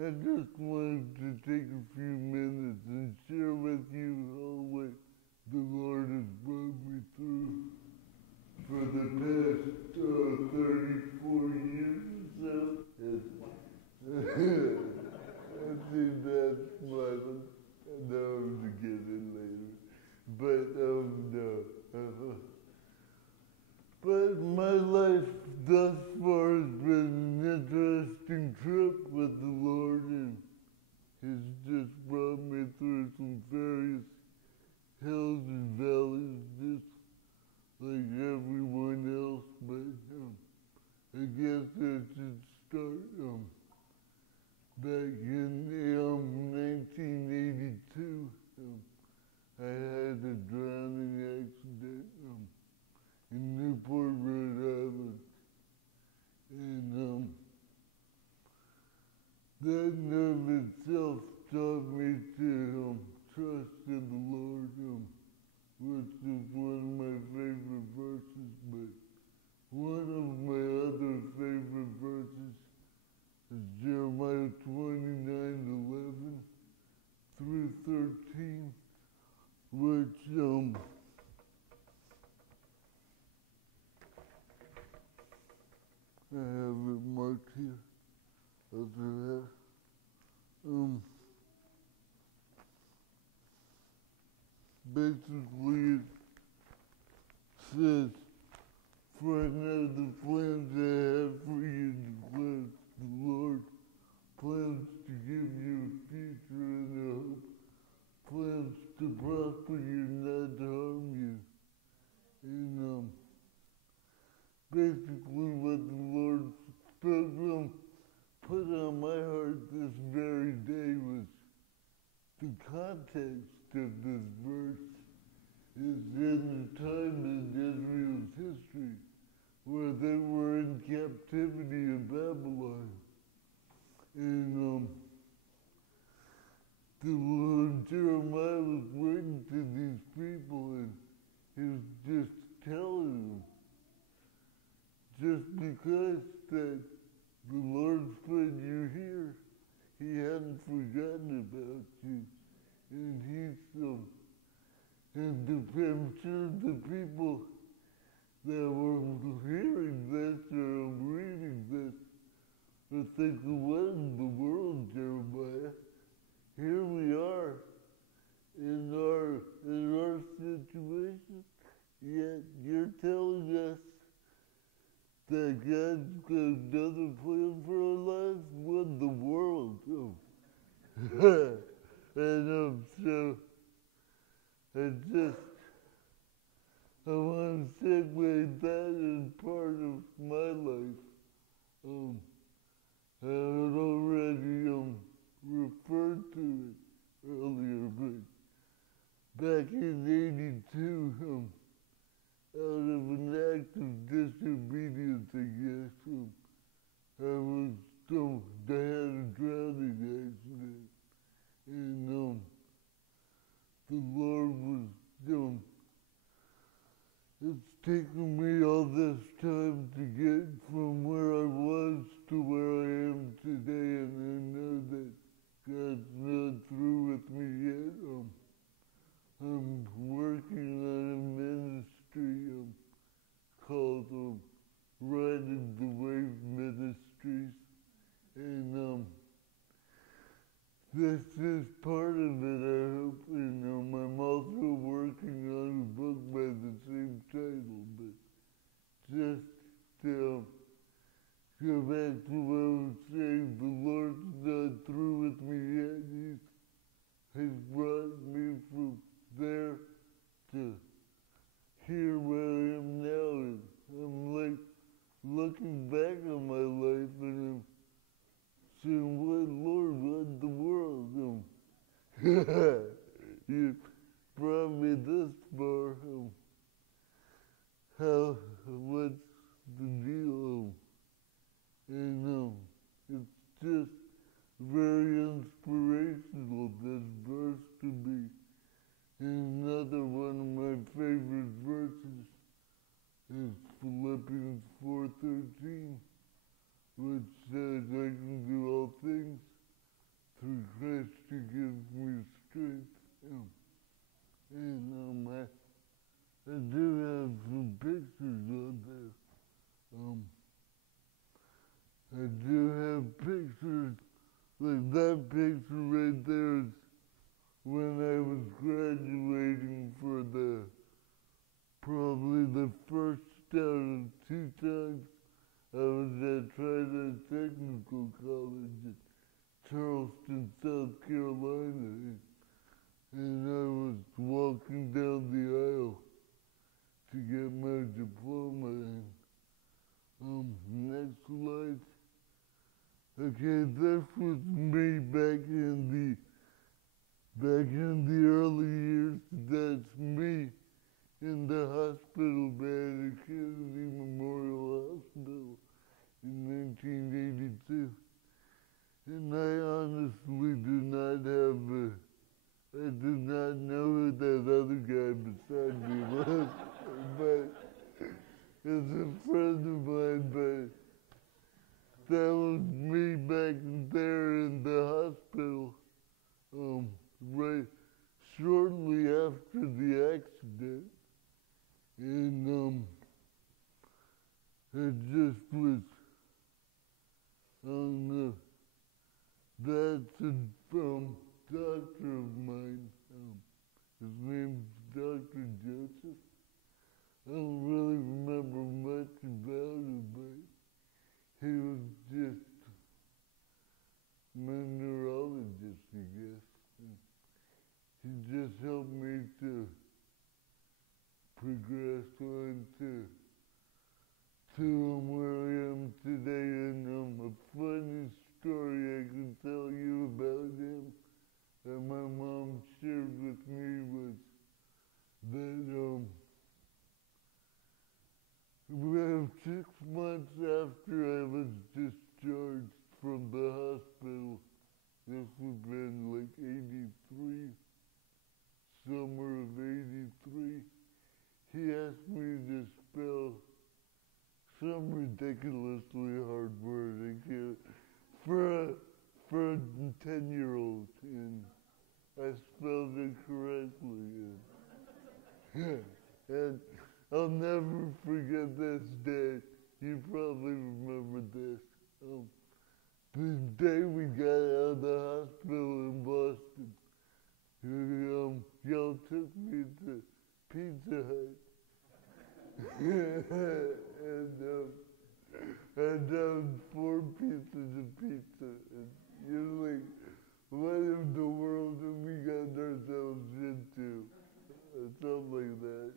I just wanted to take a few minutes and share with you all what the Lord has brought me through for the past 34 years or so. I see that smiling. I know I'm to get it later. But, no. But my life thus far has been an interesting trip with the Lord, and has just brought me through some various hills and valleys, just like everyone else. But I guess I should start back in 1982. I had a drowning accident in Newport, Rhode Island. And that in of itself taught me to trust in the Lord, which is one of my favorite verses. But one of my other favorite verses is Jeremiah 29:11 through 13, which I have it marked here. After that, basically it says, "For I know the plans I have for you," declares the Lord, "plans to give you a future and a hope, plans to prosper you, not to harm you." And basically what the Lord put on my heart this very day was the context of this verse is in a time in Israel's history where they were in captivity in Babylon. And the Lord Jeremiah was writing to these people, and he was just telling them, just because that the Lord's put you here, He hadn't forgotten about you. And I'm sure the people that were hearing this or reading this were thinking, "What in the world, Jeremiah? Here we are in our situation, yet you're telling us that God's got another plan for our lives? What in the world?" And so I want to segue that as part of my life. I had already referred to it earlier, but back in '82, out of an act of disobedience, I guess, I had a drowning accident. And the Lord was, it's taken me all this time to get from where I was to where I am today, and I know that God's not through with me yet. I'm working on a ministry called Riding the Wave Ministries, and this is part of it, I hope. I'm also working on a book by the same title, but just to go back to what I was saying, the Lord's not through with me yet. He's brought me from there to here where I am now, and I'm like looking back on my life and I'm saying, "What, Lord, what in the world? You brought me this far. What's the deal?" And it's just very inspirational, this verse, to me. And another one of my favorite verses is Philippians 4:13, which says, "I can do all things she gives me strength. And I do have some pictures on there. I do have pictures, like that picture right there is when I was graduating for probably the first out of 2 times. I was at Trinidad Technical College in Charleston, South Carolina, and I was walking down the aisle to get my diploma. And next slide. Okay, this was me back in the early years. That's me in the hospital bed at Kennedy Memorial Hospital in 1982. And I honestly I do not know who that other guy beside me was, but it's a friend of mine, but that was me back there in the hospital, right shortly after the accident. And it just was, I don't know, that's a doctor of mine. His name's Dr. Joseph. I don't really remember much about him, but he was just my neurologist, I guess. He just helped me to progress on to where I am today. And a funny story I can tell you about him that my mom shared with me was that about 6 months after I was discharged from the hospital, this would have been like 83, summer of 83, he asked me to spell some ridiculously hard word for a 10-year-old, and I spelled it correctly. And I'll never forget this day. You probably remember this. The day we got out of the hospital in Boston, y'all took me to Pizza Hut. and 4 pieces of pizza. And you're like, what in the world have we gotten ourselves into? Something like that.